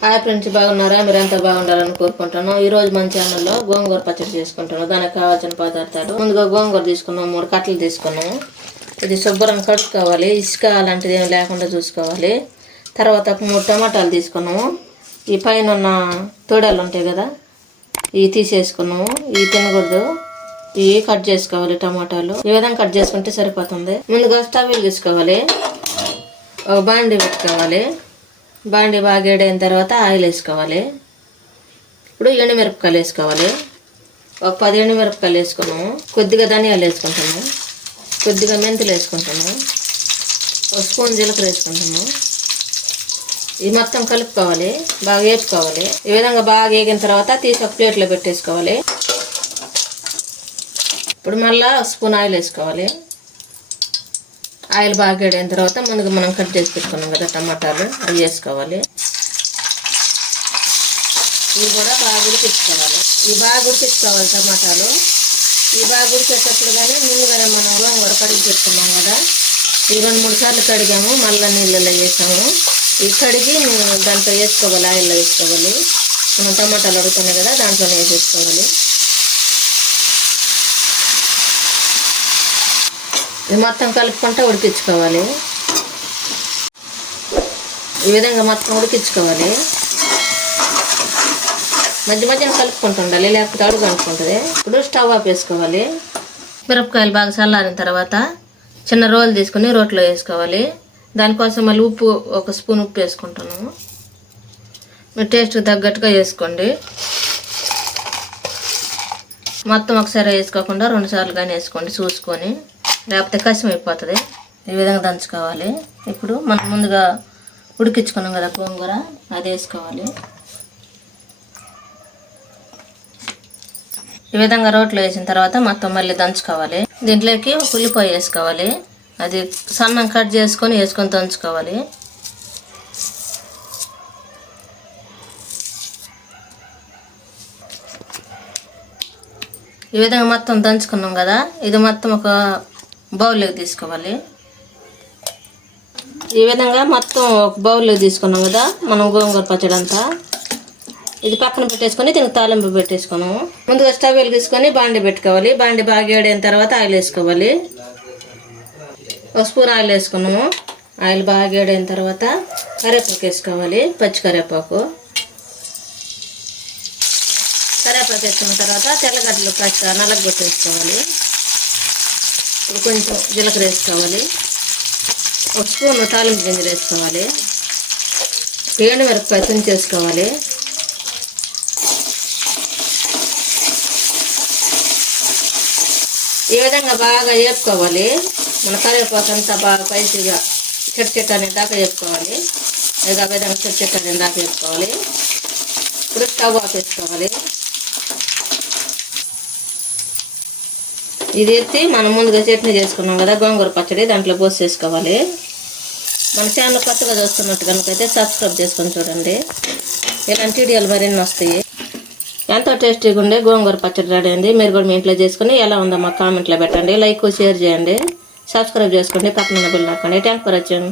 Hi friends బాగున్నారా? మీరు ఎంత బాగుండాలని కోరుకుంటాను ఈ రోజు మన ఛానల్లో గోంగూర పచ్చడి చేసుకుంటాను దానికి కావాల్సిన పదార్థాలు. ముందుగా గోంగూర తీసుకున్నాం మూడు కట్టలు తీసుకున్నాము ఇది శుభ్రం కట్టుకోవాలి ఇసుక అలాంటిది ఏమి లేకుండా చూసుకోవాలి. తర్వాత మూడు టమాటాలు తీసుకున్నాము. ఈ పైన ఉన్న తోడలు ఉంటాయి కదా ఇవి తీసేసుకున్నాము. ఇవి తినకూడదు. ఇవి కట్ చేసుకోవాలి టమాటాలు. ఈ విధంగా కట్ చేసుకుంటే సరిపోతుంది. ముందుగా స్టవ్ తీసుకోవాలి ఒక బాండి పెట్టుకోవాలి. బాండి బాగా వేడైన తర్వాత ఆయిల్ వేసుకోవాలి. ఇప్పుడు ఎండుమిరపకాయలు వేసుకోవాలి. ఒక పది ఎండుమిరపకాయలు వేసుకున్నాము. కొద్దిగా ధనియాలు వేసుకుంటాము కొద్దిగా మెంతులు వేసుకుంటాము ఒక స్పూన్ జీలకర్ర వేసుకుంటాము ఇది మొత్తం కలుపుకోవాలి. బాగా వేపుకోవాలి. ఈ విధంగా బాగా వేగిన తర్వాత తీసి ఒక ప్లేట్లో పెట్టేసుకోవాలి. ఇప్పుడు మళ్ళీ స్పూన్ ఆయిల్ వేసుకోవాలి. ఆయిల్ బాగా వేడైన తర్వాత ముందుగా మనం కట్ చేసి పెట్టుకున్నాం కదా టమాటాలు అవి వేసుకోవాలి. ఇవి కూడా బాగా ఉడికించుకోవాలి ఇవి బాగా ఉడికించుకోవాలి టమాటాలు. ఇవి బాగా ఉడికేటప్పుడు కానీ ముందుగానే మనం గోంగూర కడిగి పెట్టుకున్నాం కదా. ఈ రెండు మూడు సార్లు కడిగాము మళ్ళీ నీళ్ళలో వేసాము. ఇవి కడిగి మేము దాంట్లో వేసుకోవాలి ఆయిల్లో వేసుకోవాలి. మనం టమాటాలు అడుగుతున్నాయి కదా దాంట్లోనే వేసేసుకోవాలి. ఇది మొత్తం కలుపుకుంటూ ఉడికించుకోవాలి. ఈ విధంగా మొత్తం ఉడికించుకోవాలి. మధ్య మధ్యన కలుపుకుంటూ ఉండాలి లేకపోతే అడుగు అనుకుంటుంది. ఇప్పుడు స్టవ్ ఆఫ్ వేసుకోవాలి మిరపకాయలు బాగా చల్లారిన తర్వాత చిన్న రోలు తీసుకుని రోట్లో వేసుకోవాలి. దానికోసం మళ్ళీ ఉప్పు ఒక స్పూన్ ఉప్పు వేసుకుంటాను. మీరు టేస్ట్కి తగ్గట్టుగా వేసుకోండి. మొత్తం ఒకసారి వేసుకోకుండా రెండు సార్లు కానీ వేసుకోండి చూసుకొని. లేకపోతే కష్టం అయిపోతుంది. ఈ విధంగా దంచుకోవాలి? ఇప్పుడు మనం ముందుగా ఉడికించుకున్నాం కదా గోంగూర అది వేసుకోవాలి. ఈ విధంగా రోట్లో వేసిన తర్వాత మొత్తం మళ్ళీ దంచుకోవాలి. దీంట్లోకి ఉల్లిపాయ వేసుకోవాలి. అది సన్నం కట్ చేసుకొని వేసుకొని దంచుకోవాలి. ఈ విధంగా మొత్తం దంచుకున్నాం కదా. ఇది మొత్తం ఒక బౌల్లోకి తీసుకోవాలి. ఈ విధంగా మొత్తం ఒక బౌల్లోకి తీసుకున్నాం కదా మనం గోంగూర పచ్చడి అంతా ఇది పక్కన పెట్టేసుకొని దీనికి తాలింపు పెట్టేసుకున్నాము ముందుగా స్టవ్ వెలిగించుకొని బాండి పెట్టుకోవాలి. బాండి బాగా వేడైన తర్వాత ఆయిల్ వేసుకోవాలి. ఒక స్పూన్ ఆయిల్ వేసుకున్నాము. ఆయిల్ బాగా వేడైన తర్వాత కరివేపాకు వేసుకోవాలి పచ్చి కరివేపాకు. కరివేపాకు వేసుకున్న తర్వాత తెల్లగడ్డలు పచ్చ నలగొట్టేసుకోవాలి ఇప్పుడు కొంచెం జీలకర్ర వేసుకోవాలి. ఒక స్పూన్ తాలింపు గింజలు వేసుకోవాలి. ఏడు మిరపకాయ తుంచేసుకోవాలి ఈ విధంగా బాగా వేపుకోవాలి. మన కరివేపాకు అంతా బాగా పైసిగా చెట్టు చెట్టు అనే దాకా వేపుకోవాలి. ఇది ఆ విధంగా చెట్టు చెట్టు అనే దాకా వేపుకోవాలి. ఇప్పుడు స్టవ్ ఆఫ్ వేసుకోవాలి ఇది ఎత్తి మనం ముందుగా చట్నీ చేసుకున్నాం కదా గోంగూర పచ్చడి దాంట్లో పోసేసుకోవాలి. మన ఛానల్ కొత్తగా చూస్తున్నట్టు కనుకైతే అయితే సబ్స్క్రైబ్ చేసుకొని చూడండి. ఇలాంటి వీడియోలు మరిన్ని వస్తాయి. ఎంతో టేస్టీగా ఉండే గోంగూర పచ్చడి రెడీ అయింది మీరు కూడా మీ ఇంట్లో చేసుకుని ఎలా ఉందో మా కామెంట్లో పెట్టండి. లైక్ షేర్ చేయండి. సబ్స్క్రైబ్ చేసుకోండి. పక్కన బిల్ నొక్కండి థ్యాంక్ ఫర్ వాచింగ్